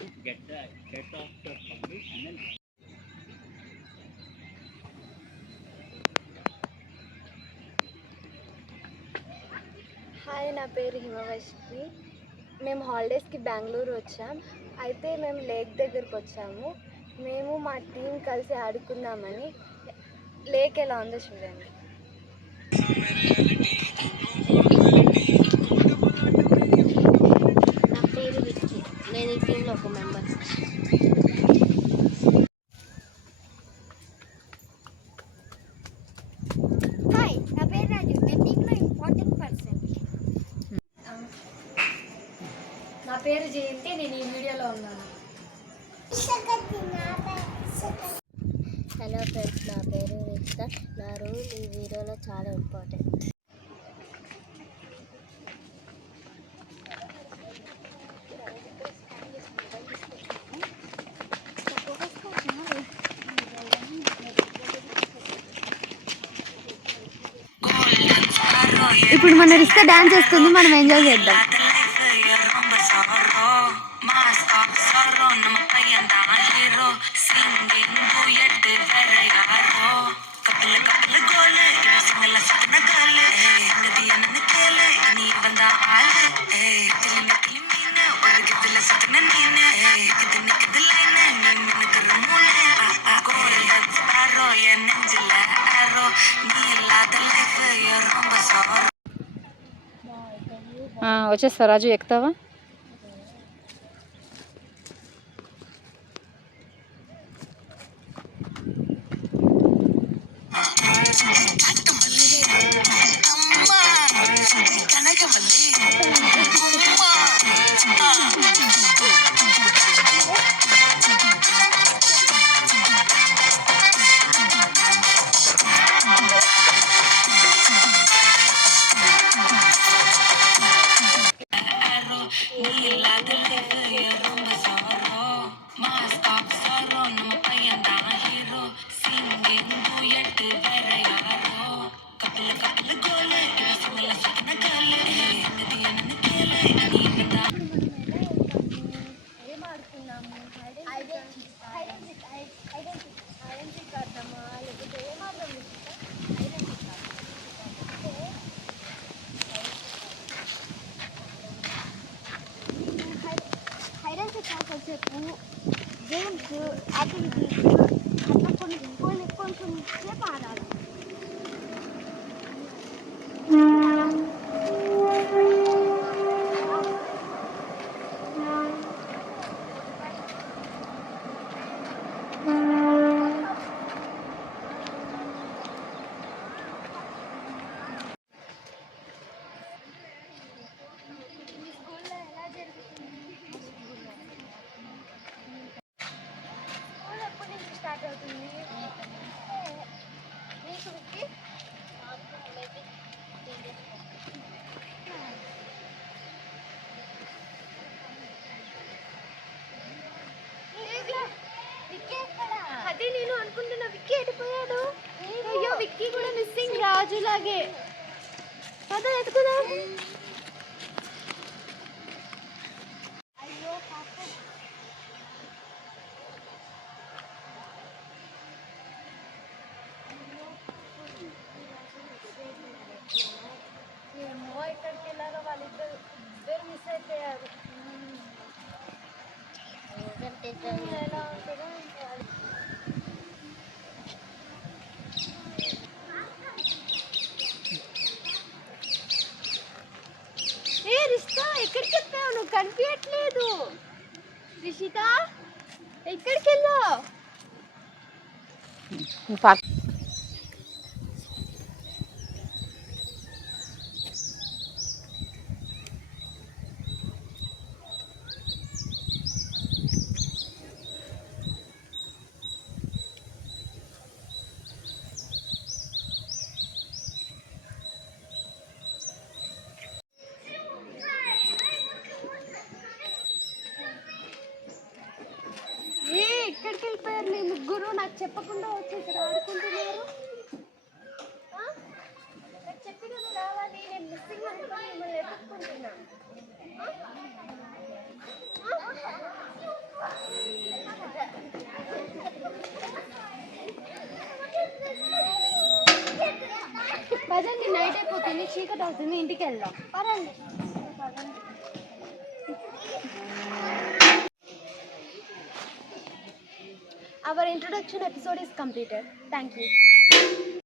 Hi, నా పేరు హిమవష్ని. మేము హాలిడేస్కి బెంగళూరు వచ్చాం. అయితే మేము లేక్ దగ్గరకు వచ్చాము. మేము మా టీం కలిసి ఆడుకుందామని. లేక్ ఎలా ఉందో చూడండి. నా పేరు విక్కీ. నేను ఈ టీంలో ఒక మెంబర్. హాయ్, నా పేరు రాజు. నేను టీంలో ఇంపార్టెంట్ పర్సన్. నా పేరు జయంతి. నేను ఈ వీడియోలో ఉన్నాను. హలో ఫ్రెండ్స్, నా పేరు రిక్త. నా రోల్ ఈ వీడియోలో చాలా ఇంపార్టెంట్. ఇప్పుడు మన రిస్కా డాన్స్ చేస్తుంది, మనం ఎంజాయ్ చేద్దాం. వచ్చేస్తా రాజు, ఎక్కుతావా? గేమ్స్ యాక్టివిటీస్ అట్లా కొంచెం సేపు ఆడాలి. అదే నేను అనుకుంటున్నా, విక్కీ ఎడిపోయాడు. అయ్యో, విక్కీ కూడా మిస్సింగ్ రాజులాగే. పద ఎత్తుకుదాం. ఏమో ఎక్కడికి వెళ్ళారో వాళ్ళిద్దరు మిస్ అయిపోయారు. ఎలా ఉంటుందో రిషిత, ఎక్కడికి వెళ్ళావు? నువ్వు కనిపించట్లేదు. రిషిత, ఎక్కడికి వెళ్ళావు? ఎక్కడికి వెళ్ళిపోయారు మీ ముగ్గురు? నాకు చెప్పకుండా వచ్చి ఇక్కడ ఆడుకుంటున్నారు. నాకు చెప్పి కదా రావాలి. నేను మిస్సింగ్ అనుకుని మిమ్మల్ని ఎత్తుక్కుంటున్నా. పదండి, నైట్ అయిపోతుంది, చీకటి అవుతుంది, ఇంటికి వెళ్దాం. పదండి. Our introduction episode is completed. Thank you.